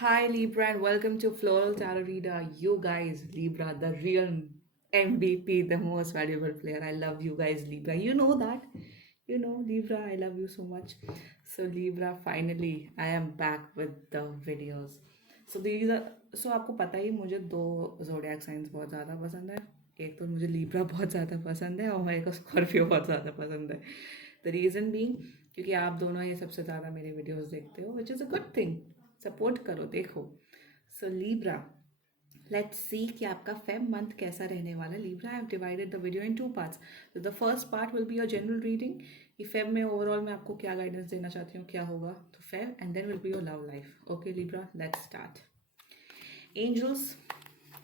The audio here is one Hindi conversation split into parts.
Hi Libra and welcome to Floral Tarot Reader. You guys, Libra, the real MVP, the most valuable player. I love you guys, Libra. You know that. You know, Libra, I love you so much. So Libra, finally, I am back with the videos. So आपको पता ही मुझे दो zodiac signs बहुत ज़्यादा पसंद है. एक तो मुझे Libra बहुत ज़्यादा पसंद है और मेरे को Scorpio बहुत ज़्यादा पसंद है. The reason being क्योंकि आप दोनों ही सबसे ज़्यादा मेरे वीडियोस देखते हो, which is a good thing. Support करो, देखो. सो लीब्रा, लेट्स सी कि आपका फेब मंथ कैसा रहने वाला है. Libra, I have divided the video in two parts. तो the first part will be your general reading कि फेब में ओवरऑल मैं आपको क्या गाइडेंस देना चाहती हूँ, क्या होगा तो Feb, and then will be your love life. Okay Libra, let's start. Angels,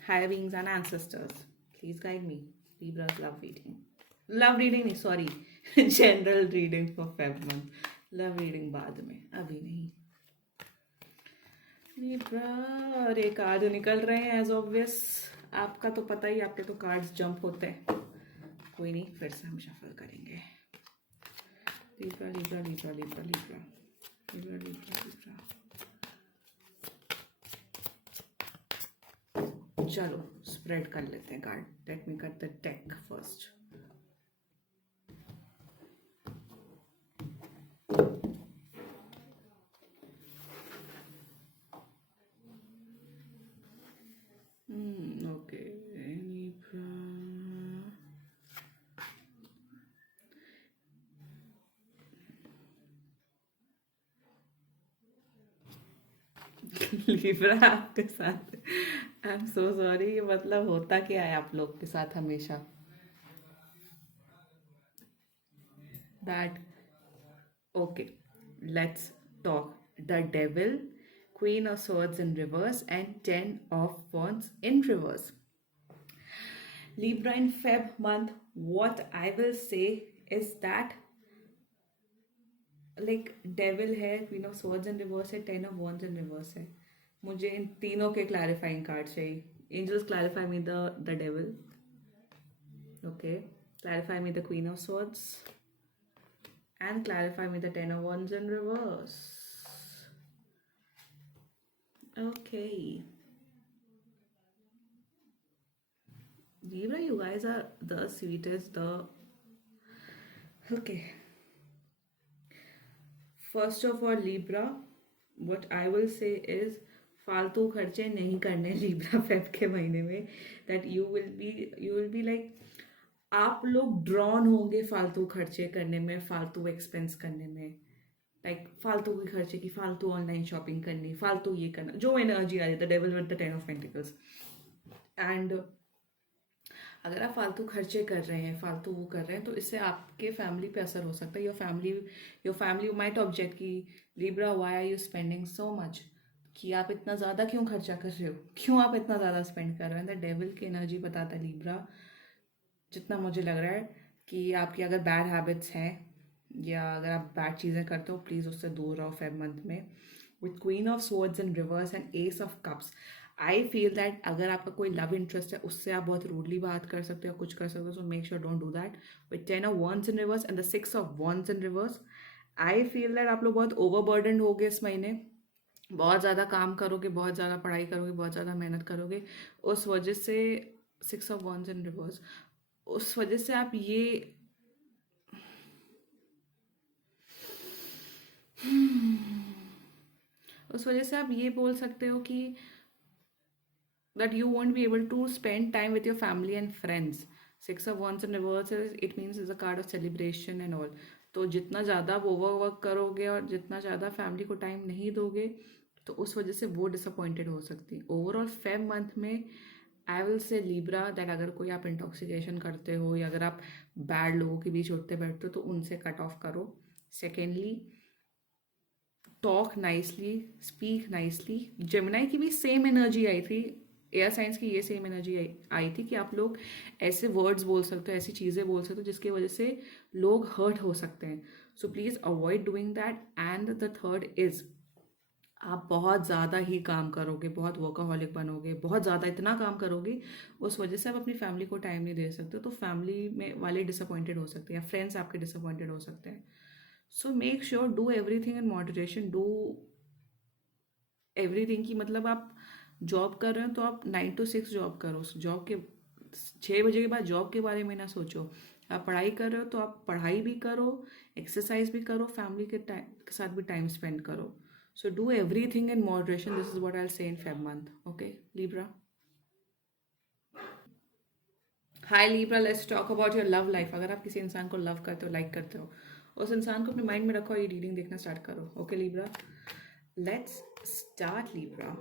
higher beings and ancestors, please guide me. Libra's love reading. Love reading नहीं, sorry, general reading for Feb month. Love reading बाद में, अभी नहीं. लिब्रा, अरे कार्ड निकल रहे हैं एज ऑब्वियस. आपका तो पता ही, आपके तो कार्ड्स जंप होते हैं. कोई नहीं, फिर से हम शफल करेंगे. Libra Libra Libra Libra Libra Libra Libra Libra. चलो स्प्रेड कर लेते हैं card. Let me cut the deck first. Okay Libra. Libra आपके साथ, आई एम सो सॉरी. ये मतलब होता क्या है आप लोग के साथ हमेशा? That, okay, let's talk. The Devil, Queen of Swords in reverse, and Ten of Wands in reverse. Libra in Feb month, what I will say is that like Devil है, Queen of Swords in reverse है, Ten of Wands in reverse है. मुझे इन तीनों के clarifying कार्ड चाहिए. Angels, clarify me the Devil. Okay, clarify me the Queen of Swords. And clarify me the Ten of Wands in reverse. Okay. Libra, you guys are the sweetest. Okay. First of all, Libra, what I will say is फालतू खर्चे नहीं करने लिब्रा फेब के महीने में. That you will be like, आप लोग ड्रॉन होंगे फालतू खर्चे करने में, फालतू एक्सपेंस करने में. लाइक फालतू के खर्चे की, फालतू ऑनलाइन शॉपिंग करनी, फालतू ये करना, जो एनर्जी आ रही है, the devil with the ten of pentacles. And अगर आप फालतू खर्चे कर रहे हैं, फालतू वो कर रहे हैं, तो इससे आपके फैमिली पे असर हो सकता है. योर फैमिली माइट ऑब्जेक्ट कि Libra, why are you spending so much, कि आप इतना ज़्यादा क्यों खर्चा कर रहे हो, क्यों आप इतना ज़्यादा स्पेंड कर रहे हैं. द डेविल की एनर्जी बताता है लिब्रा, जितना मुझे लग रहा है कि आपकी अगर बैड हैबिट्स हैं या अगर आप बैड चीज़ें करते हो, प्लीज़ उससे दूर रहो फेब मंथ में. With queen of swords in reverse and S of cups, I feel that अगर आपका कोई लव इंटरेस्ट है, उससे आप बहुत रूडली बात कर सकते हो, कुछ कर सकते हो. So make sure don't do that. With ten of wands in reverse and the six of wands in reverse, I feel that आप लोग बहुत ओवरबर्डन हो गए इस महीने. बहुत ज़्यादा काम करोगे, बहुत ज़्यादा पढ़ाई करोगे, बहुत ज़्यादा मेहनत करोगे. उस वजह से six of wands in reverse, उस वजह से आप ये उस वजह से आप ये बोल सकते हो कि that you won't be able to spend time with your family and friends. Six of Wands in reverse is, it means is a card of celebration and all. तो जितना ज़्यादा आप ओवर वर्क करोगे और जितना ज़्यादा फैमिली को टाइम नहीं दोगे, तो उस वजह से वो डिसअपॉइंटेड हो सकती है. ओवरऑल फेब मंथ में I will say Libra that अगर कोई आप इंटॉक्सिकेशन करते हो या अगर आप बैड लोगों के बीच उठते बैठते हो, तो उनसे कट ऑफ करो. Secondly, talk nicely, speak nicely. Gemini की भी सेम एनर्जी आई थी, एयर साइंस की ये सेम एनर्जी आई थी कि आप लोग ऐसे वर्ड्स बोल सकते हो, ऐसी चीज़ें बोल सकते हो जिसकी वजह से लोग हर्ट हो सकते हैं. So please avoid doing that. And the third is, आप बहुत ज़्यादा ही काम करोगे, बहुत वर्कaholic बनोगे, बहुत ज़्यादा इतना काम करोगे, उस वजह से आप अपनी फैमिली को टाइम नहीं दे सकते, तो फैमिली में वाले डिसअपॉइंटेड हो सकते हैं या फ्रेंड्स आपके डिसअपॉइंटेड हो सकते हैं. So make sure do everything in moderation. Do everything की, मतलब आप जॉब कर रहे हो तो आप 9 to 6 जॉब करो, जॉब के 6 बजे के बाद जॉब के बारे में ना सोचो। आप पढ़ाई कर रहे हो तो आप पढ़ाई भी करो, एक्सरसाइज भी करो, फैमिली के साथ भी टाइम स्पेंड करो। So do everything in moderation, this is what I say in Feb month. Okay Libra. Hi Libra, let's talk about your love life. अगर आप किसी इंसान को लव करते हो, लाइक करते हो, उस इंसान को अपने माइंड में रखो और ये रीडिंग देखना स्टार्ट करो। Okay Libra, let's start Libra.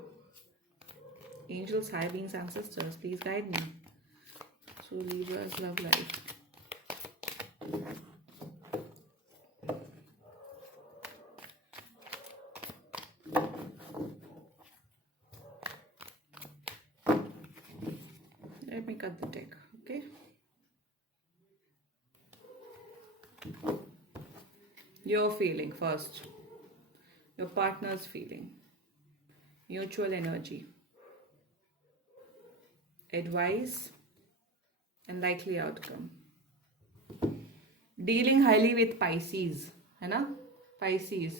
Angels, high beings, ancestors, please guide me. So Libra's love life. Let me cut the deck, okay? Your feeling first. Your partner's feeling. Mutual energy. Advice and likely outcome. Dealing highly with Pisces, है ना? Pisces.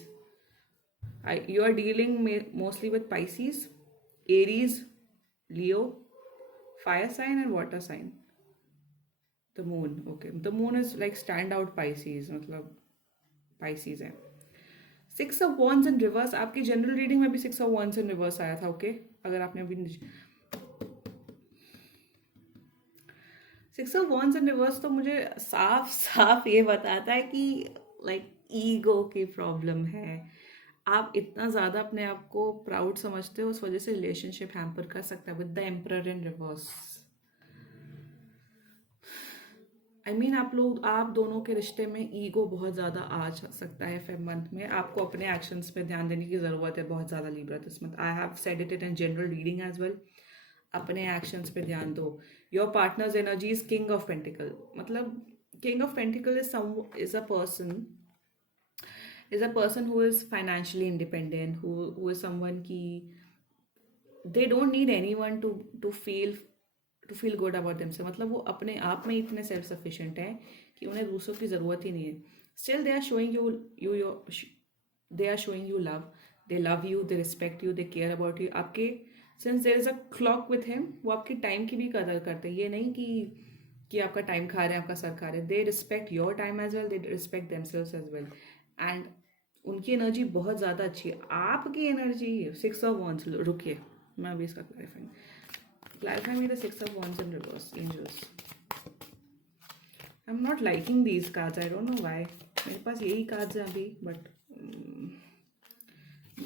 You are dealing mostly with Pisces, Aries, Leo, fire sign and water sign. The moon, okay. The moon is like standout Pisces, मतलब Pisces है. 6 of Wands in reverse. आपकी जनरल रीडिंग में भी 6 of Wands in reverse आया था, ओके? अगर आपने अभी 6 of Wands in reverse तो मुझे साफ साफ ये बताता है कि लाइक ईगो की प्रॉब्लम है। आप इतना ज़्यादा अपने आप को प्राउड समझते हो, उस वजह से रिलेशनशिप हैम्पर कर सकता है with the emperor in reverse. आप दोनों के रिश्ते में ईगो बहुत ज़्यादा आ सकता है फेब मंथ में। आपको अपने एक्शंस पे ध्यान देने की ज़रूरत है बहुत ज़्यादा Libra this month. I have said it in general reading as well. अपने एक्शंस पे ध्यान दो। Your partner's energy is king of pentacle, मतलब king of pentacle is a person who is financially independent, who is someone की they don't need anyone to feel good about themselves. मतलब वो अपने आप में इतने सेल्फ सफिशिएंट है कि उन्हें दूसरों की ज़रूरत ही नहीं है। Still they are showing they are showing you love, they love you, they respect you, they care about you. आपके since there is a clock with him, वो आपकी टाइम की भी कदर करते हैं। ये नहीं कि आपका टाइम खा रहे हैं, आपका सर खा रहे हैं। They respect your time as well, they respect themselves as well. And उनकी एनर्जी बहुत ज़्यादा अच्छी है। आपकी एनर्जी 6 of Wands, रुकिए मैं अभी इसका clarify me the 6 of Wands in reverse, angels. I'm not liking these cards, I don't know why. मेरे पास यही cards हैं अभी, but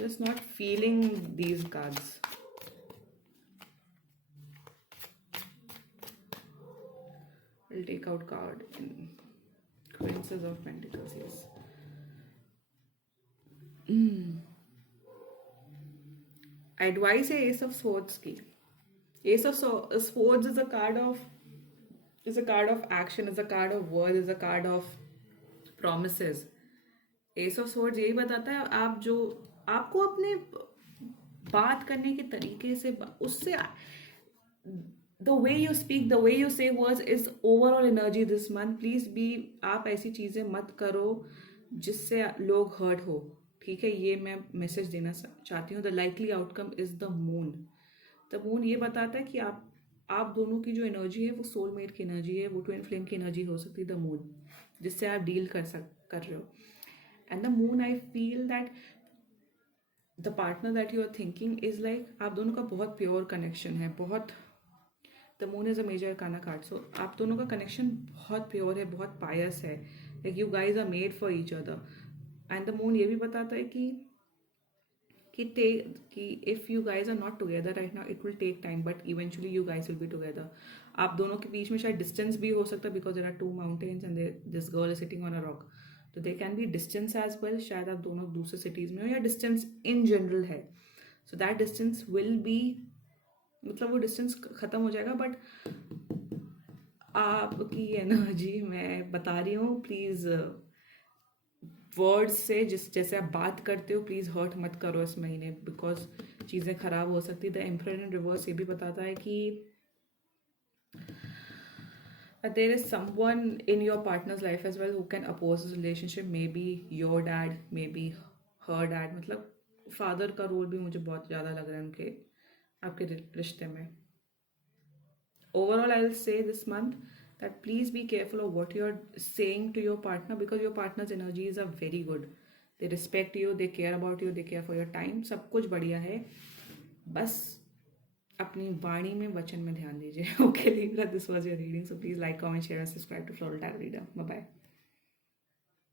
just not feeling these cards. I'll take out card in Princess of Pentacles, yes. Advice है Ace of Swords की. Ace of Swords is a card of action, is a card of word, is a card of promises. Ace of Swords यही बताता है आपको अपने बात करने के तरीके से, उससे the way you speak, the way you say words is overall energy this month. Please be, आप ऐसी चीज़ें मत करो जिससे लोग हर्ट हो, ठीक है? ये मैं मैसेज देना चाहती हूँ। The likely outcome is the moon. The moon ये बताता है कि आप दोनों की जो एनर्जी है वो सोलमेट की एनर्जी है, वो ट्विन फ्लेम की एनर्जी हो सकती है, द मून, जिससे आप डील कर रहे हो। And the moon, I feel that the partner that you are thinking is like, आप दोनों का बहुत प्योर कनेक्शन है, बहुत, the moon is a major arcana card. So आप दोनों का कनेक्शन बहुत प्योर है, बहुत पायस है, like you guys are made for each other. And the moon ये भी बताता है कि if you guys are not together right now, it will take time, but eventually you guys will be together. आप दोनों के बीच में शायद डिस्टेंस भी हो सकता है, because there are 2 mountains and this girl is sitting on a rock, तो they can be distance as well. शायद आप दोनों दूसरे सिटीज में हो, या डिस्टेंस इन जनरल है। So that distance will be, मतलब वो डिस्टेंस खत्म हो जाएगा। बट आपकी एनर्जी मैं बता रही हूँ, प्लीज़ वर्ड्स से जैसे आप बात करते हो, प्लीज़ हर्ट मत करो इस महीने, बिकॉज चीज़ें ख़राब हो सकती है। द एम्परर इन रिवर्स ये भी बताता है कि there is someone in your partner's life as well who can oppose this relationship, maybe your dad, maybe her dad। मतलब फादर का रोल भी मुझे बहुत ज़्यादा लग रहा है उनके आपके रिश्ते में. Overall, I will say this month that please be careful of what you're saying to your partner, because your partner's energies are very good. They respect you, they care about you, they care for your time. सब कुछ बढ़िया है. बस अपनी वाणी में वचन में ध्यान दीजिए. Okay, Libra, this was your reading. So please like, comment, share and subscribe to Floral Tarot Reader. Bye bye.